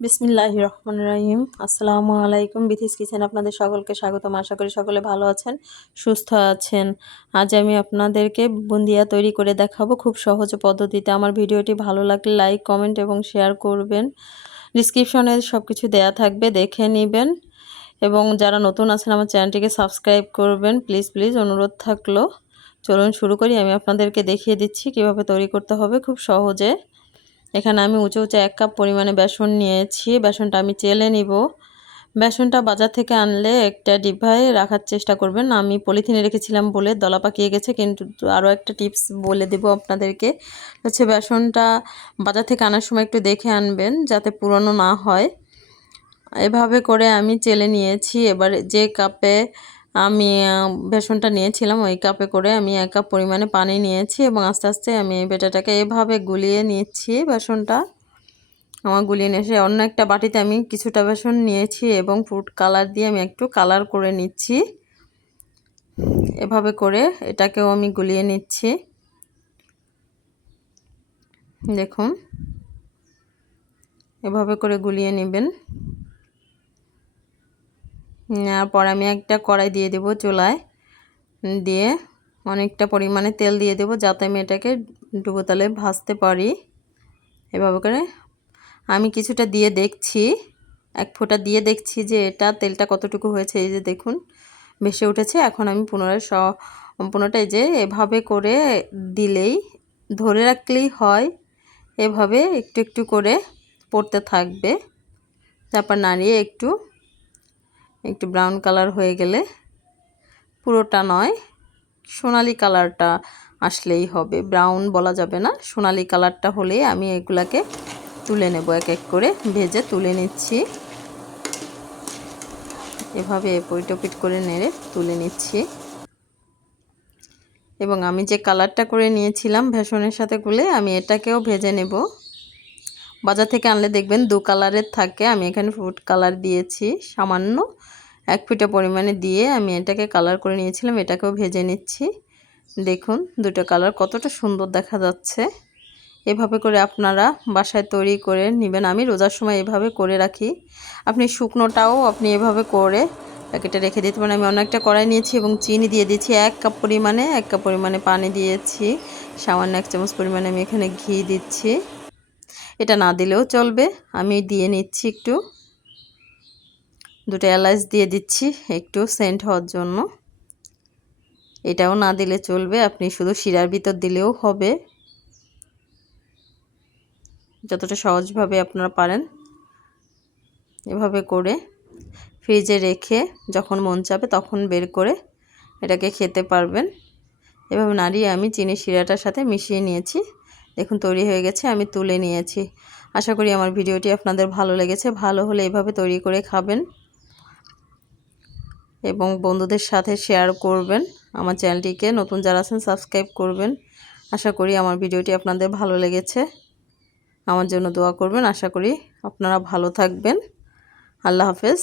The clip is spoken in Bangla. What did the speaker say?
বিসমিল্লাহির রহমানির রহিম। আসসালামু আলাইকুম। বিথিস কিচেন আপনাদের সকলকে স্বাগতম। আশা করি সকলে ভালো আছেন, সুস্থ আছেন। আজ আমি আপনাদেরকে বুন্দিয়া তৈরি করে দেখাবো খুব সহজ পদ্ধতিতে। আমার ভিডিওটি ভালো লাগলে লাইক, কমেন্ট এবং শেয়ার করবেন। ডিসক্রিপশনে সব কিছু দেয়া থাকবে, দেখে নেবেন। এবং যারা নতুন আছেন আমার চ্যানেলটিকে সাবস্ক্রাইব করবেন, প্লিজ অনুরোধ থাকলো। চলুন শুরু করি। আমি আপনাদেরকে দেখিয়ে দিচ্ছি কিভাবে তৈরি করতে হবে খুব সহজে। এখানে আমি উঁচু 1 কাপ পরিমাণে বেসন নিয়েছি। বেসনটা আমি চেলে নিব। বেসনটা বাজার থেকে আনলে একটা ডিব্বায় রাখার চেষ্টা করবেন। আমি পলিথিনে রেখেছিলাম বলে দলা পাকিয়ে গেছে, কিন্তু আরও একটা টিপস বলে দেব আপনাদেরকে। বেসনটা বাজার থেকে আনার সময় একটু দেখে আনবেন যাতে পুরনো না হয়। এভাবে করে আমি চেলে নিয়েছি। এবার যে কাপে আমি বেসনটা নিয়েছিলাম ওই কাপে করে আমি 1 কাপ পরিমাণে পানি নিয়েছি এবং আস্তে আস্তে আমি এই ব্যাটারটাকে এভাবে গুলিয়ে নিচ্ছি। বেসনটা আমার গুলিয়ে নিয়ে এসে অন্য একটা বাটিতে আমি কিছুটা বেসন নিয়েছি এবং ফুড কালার দিয়ে আমি একটু কালার করে নিচ্ছি। এভাবে করে এটাকেও আমি গুলিয়ে নিচ্ছি। দেখুন, এভাবে করে গুলিয়ে নেবেন। নেওয়ার পর আমি একটা কড়াই দিয়ে দেব চুলায়, দিয়ে অনেকটা পরিমাণে তেল দিয়ে দেব যাতে আমি এটাকে ডুবো তেলে ভাজতে পারি। এভাবে করে আমি কিছুটা দিয়ে দেখছি, 1 ফোঁটা দিয়ে দেখছি যে এটা তেলটা কতটুকু হয়েছে। এই যে দেখুন ভেসে উঠেছে। এখন আমি পুনরায় সম্পূর্ণটা এই যে এভাবে করে দিলেই, ধরে রাখলেই হয়। এভাবে একটু একটু করে পড়তে থাকবে। তারপর নাড়িয়ে একটু ব্রাউন কালার হয়ে গেলে, পুরোটা নয়, সোনালি কালারটা আসলেই হবে, ব্রাউন বলা যাবে না, সোনালি কালারটা হলেই আমি এগুলাকে তুলে নেব। এক এক করে ভেজে তুলে নিচ্ছি। এভাবে এপিট করে নেড়ে তুলে নিচ্ছি। এবং আমি যে কালারটা করে নিয়েছিলাম বেসনের সাথে গুলে, আমি এটাকেও ভেজে নেব। বাজার থেকে আনলে দেখবেন 2 কালারের থাকে। আমি এখানে ফুড কালার দিয়েছি সামান্য 1 ফোঁটা পরিমাণে দিয়ে আমি এটাকে কালার করে নিয়েছিলাম। এটাকেও ভেজে নিচ্ছি। দেখুন দুটো কালার কতটা সুন্দর দেখা যাচ্ছে। এভাবে করে আপনারা বাসায় তৈরি করে নেবেন। আমি রোজার সময় এভাবে করে রাখি। আপনি শুকনোটাও আপনি এভাবে করে প্যাকেটে রেখে দিতে পারেন। আমি অন্য একটা কড়াই নিয়েছি এবং চিনি দিয়ে দিয়েছি 1 কাপ পরিমাণে পানি দিয়েছি। সামান্য 1 চামচ পরিমাণে আমি এখানে ঘি দিচ্ছি। এটা না দিলেও চলবে, আমি দিয়ে নিচ্ছি একটু। 2টা এলাচ দিয়ে দিচ্ছি একটু সেন্ট হওয়ার জন্য। এটাও না দিলে চলবে, আপনি শুধু শিরার ভিতর দিলেও হবে। যতটা সহজভাবে আপনারা পারেন এভাবে করে ফ্রিজে রেখে যখন মন চাবে তখন বের করে এটাকে খেতে পারবেন। এভাবে নাড়িয়ে আমি চিনি শিরাটার সাথে মিশিয়ে নিয়েছি। দেখুন তৈরি হয়ে গেছে, আমি তুলে নিয়েছি। আশা করি আমার ভিডিওটি আপনাদের ভালো লেগেছে। ভালো হলে এভাবে তৈরি করে খাবেন এবং বন্ধুদের সাথে শেয়ার করবেন। আমার চ্যানেলটিকে নতুন যারা আছেন সাবস্ক্রাইব করবেন। আশা করি আমার ভিডিওটি আপনাদের ভালো লেগেছে। আমার জন্য দোয়া করবেন। আশা করি আপনারা ভালো থাকবেন। আল্লাহ হাফেজ।